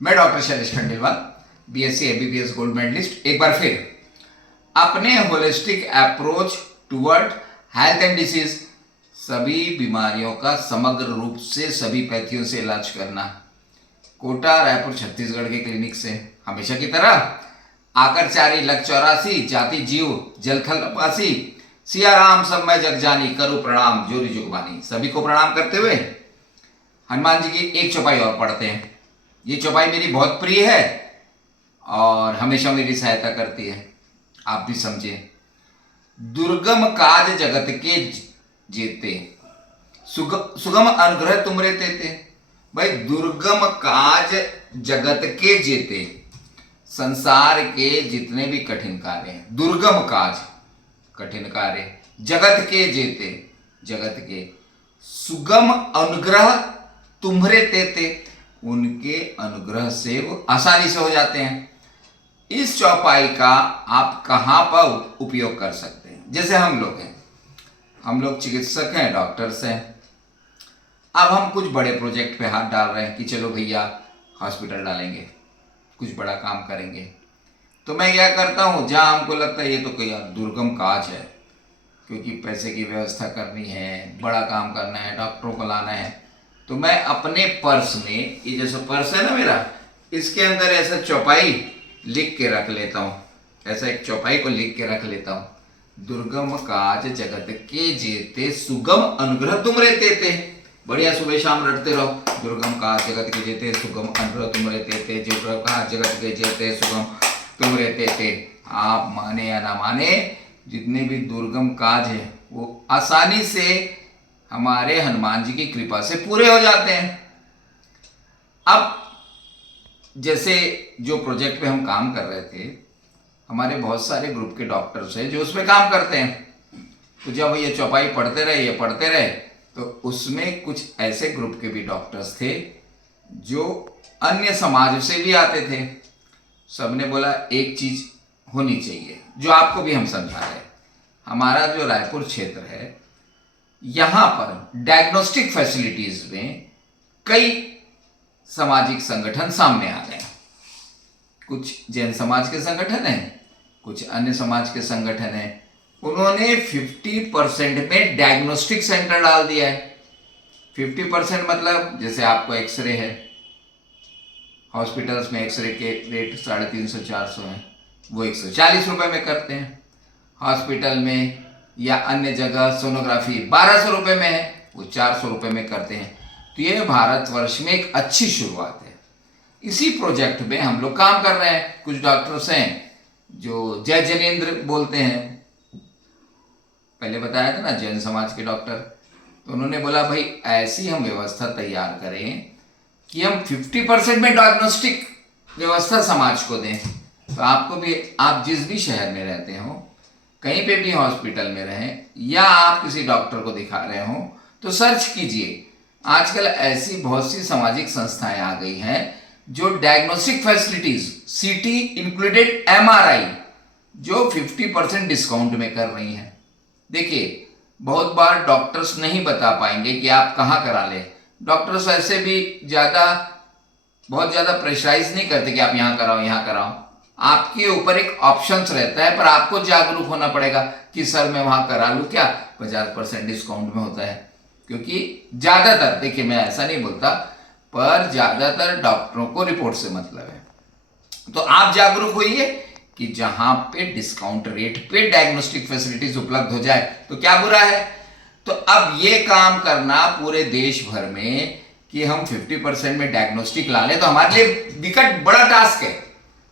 मैं doctor Shailesh Khandelwal, BSc MBBS gold medalist, एक बार फिर अपने holistic approach toward health and disease, सभी बीमारियों का समग्र रूप से सभी पैथियों से इलाज करना, कोटा रायपुर छत्तीसगढ़ के क्लिनिक से हमेशा की तरह आकर चारी लख 84 जाति जीव जलथल अपासी, सियाराम सब मैं जग जानी करूँ प्रणाम जोरी जुगबानी। सभी को प्रणाम करते हुए हनुमान जी की एक चौपाई और पढ़ते हैं। ये चौपाई मेरी बहुत प्रिय है और हमेशा मेरी सहायता करती है, आप भी समझिए। दुर्गम काज जगत के जेते, सुगम अनुग्रह तुमरे तेते। भाई दुर्गम काज जगत के जेते, संसार के जितने भी कठिन कार्य हैं, दुर्गम काज कठिन कार्य, जगत के जेते जगत के, सुगम अनुग्रह तुम्हारे तेते, उनके अनुग्रह से वो आसानी से हो जाते हैं। इस चौपाई का आप कहाँ पर उपयोग कर सकते हैं? जैसे हम लोग हैं, हम लोग चिकित्सक हैं, डॉक्टर्स हैं। अब हम कुछ बड़े प्रोजेक्ट पे हाथ डाल रहे हैं कि चलो भैया हॉस्पिटल डालेंगे, कुछ बड़ा काम करेंगे। तो मैं क्या करता हूँ, जहाँ हमको लगता है ये तो कोई दुर्गम काज है, क्योंकि पैसे की व्यवस्था करनी है, बड़ा काम करना है, डॉक्टरों को लाना है, तो मैं अपने पर्स में, ये जैसा पर्स है ना मेरा, इसके अंदर ऐसा चौपाई लिख के रख लेता हूँ। ऐसा एक चौपाई को लिख के रख लेता हूँ, दुर्गम काज जगत के जेते, सुगम अनुग्रह तुम रहते थे। बढ़िया सुबह शाम रटते रहो, दुर्गम काज जगत के जेते, सुगम अनुग्रह तुम रहते थे, दुर्गम काज जगत के जेते, सुगम तुम रहते थे। आप माने या ना माने, जितने भी दुर्गम काज है वो आसानी से हमारे हनुमान जी की कृपा से पूरे हो जाते हैं। अब जैसे जो प्रोजेक्ट पे हम काम कर रहे थे, हमारे बहुत सारे ग्रुप के डॉक्टर्स हैं जो उसमें काम करते हैं। तो जब ये चौपाई पढ़ते रहे तो उसमें कुछ ऐसे ग्रुप के भी डॉक्टर्स थे जो अन्य समाज से भी आते थे। सबने बोला एक चीज होनी चाहिए जो आपको भी हम समझा रहे हैं। हमारा जो रायपुर क्षेत्र है, यहाँ पर डायग्नोस्टिक फैसिलिटीज में कई सामाजिक संगठन सामने आ गए। कुछ जैन समाज के संगठन हैं, कुछ अन्य समाज के संगठन हैं। उन्होंने 50% में डायग्नोस्टिक सेंटर डाल दिया है। 50% मतलब जैसे आपको एक्सरे है, हॉस्पिटल्स में एक्सरे के रेट 350-400 हैं, वो 140 रुपये में करते हैं। हॉस्पिटल में या अन्य जगह सोनोग्राफी 1200 रुपये में है, वो 400 रुपये में करते हैं। तो ये भारतवर्ष में एक अच्छी शुरुआत है। इसी प्रोजेक्ट में हम लोग काम कर रहे हैं। कुछ डॉक्टर्स हैं जो जय जनेन्द्र बोलते हैं, पहले बताया था ना, जैन समाज के डॉक्टर। तो उन्होंने बोला भाई ऐसी हम व्यवस्था तैयार करें कि हम 50% में डायग्नोस्टिक व्यवस्था समाज को दें। तो आपको भी, आप जिस भी शहर में रहते हो, कहीं पे भी हॉस्पिटल में रहें या आप किसी डॉक्टर को दिखा रहे हो, तो सर्च कीजिए। आजकल ऐसी बहुत सी सामाजिक संस्थाएं आ गई हैं जो डायग्नोस्टिक फैसिलिटीज, सीटी इंक्लूडेड एमआरआई, जो 50% डिस्काउंट में कर रही हैं। देखिए, बहुत बार डॉक्टर्स नहीं बता पाएंगे कि आप कहाँ करा लें। डॉक्टर्स ऐसे भी बहुत ज़्यादा प्रेशराइज नहीं करते कि आप यहाँ कराओ, यहाँ कराओ। आपके ऊपर एक ऑप्शंस रहता है, पर आपको जागरूक होना पड़ेगा कि सर मैं वहाँ करा लूँ क्या, 50% डिस्काउंट में होता है। क्योंकि ज़्यादातर, देखिए मैं ऐसा नहीं बोलता, पर ज़्यादातर डॉक्टरों को रिपोर्ट से मतलब है। तो आप जागरूक होइए कि जहां पे डिस्काउंट रेट पे डायग्नोस्टिक फैसिलिटीज उपलब्ध हो जाए तो क्या बुरा है। तो अब ये काम करना पूरे देश भर में कि हम 50% में डायग्नोस्टिक ला लें, तो हमारे लिए विकट बड़ा टास्क है,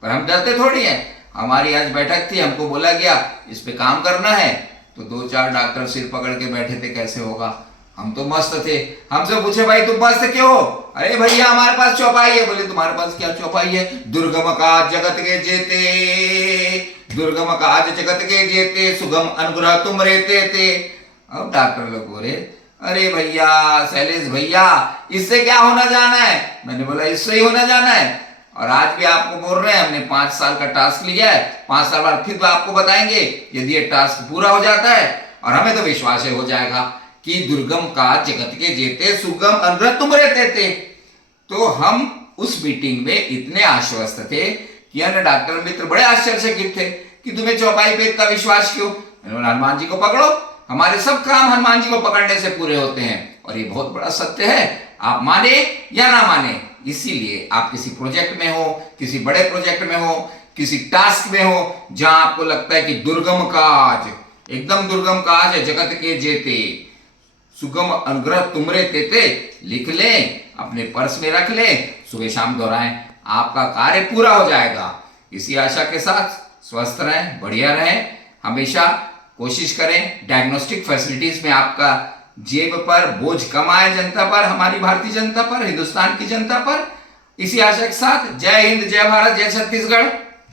पर हम डरते थोड़ी हैं। हमारी आज बैठक थी, हमको बोला गया इस पे काम करना है, तो 2-4 डॉक्टर सिर पकड़ के बैठे थे, कैसे होगा। हम तो मस्त थे। हमसे पूछे भाई तुम मस्त क्यों हो? अरे भैया हमारे पास चौपाई है। बोले तुम्हारे पास क्या चौपाई है? दुर्गम काज जगत के जेते, दुर्गम काज जगत के जेते, सुगम अनुग्रह तुम रहते थे। अब डॉक्टर लोग बोले अरे भैया शैलेश भैया, इससे क्या होना जाना है? मैंने बोला इससे ही होना जाना है। और आज भी आपको बोल रहे हैं, हमने 5 साल का टास्क लिया है, 5 साल बाद फिर आपको बताएंगे। यदि ये टास्क पूरा हो जाता है, और हमें तो विश्वास हो जाएगा कि दुर्गम काज जगत के जेते, सुगम अनुग्रह तुम रहते थे, तो हम उस मीटिंग में इतने आश्वस्त थे कि अन्य डॉक्टर मित्र बड़े आश्चर्यचकित थे कि तुम्हें चौपाई पे इतना विश्वास क्यों। इन्होंने हनुमान जी को पकड़ो, हमारे सब काम हनुमान जी को पकड़ने से पूरे होते हैं। और ये बहुत बड़ा सत्य है, आप माने या ना माने। इसीलिए आप किसी प्रोजेक्ट में हो, किसी बड़े प्रोजेक्ट में हो, किसी टास्क में हो जहां आपको लगता है कि दुर्गम काज, एकदम दुर्गम काज है, जगत के जेते सुगम अनुग्रह तुमरे तेते, लिख लें, अपने पर्स में रख लें, सुबह शाम दोहराएं, आपका कार्य पूरा हो जाएगा। इसी आशा के साथ स्वस्थ रहें, बढ़िया रहें, हमेशा कोशिश करें डायग्नोस्टिक फैसिलिटीज में आपका जेब पर बोझ कम आए, जनता पर, हमारी भारतीय जनता पर, हिंदुस्तान की जनता पर। इसी आशा के साथ जय हिंद, जय भारत, जय छत्तीसगढ़।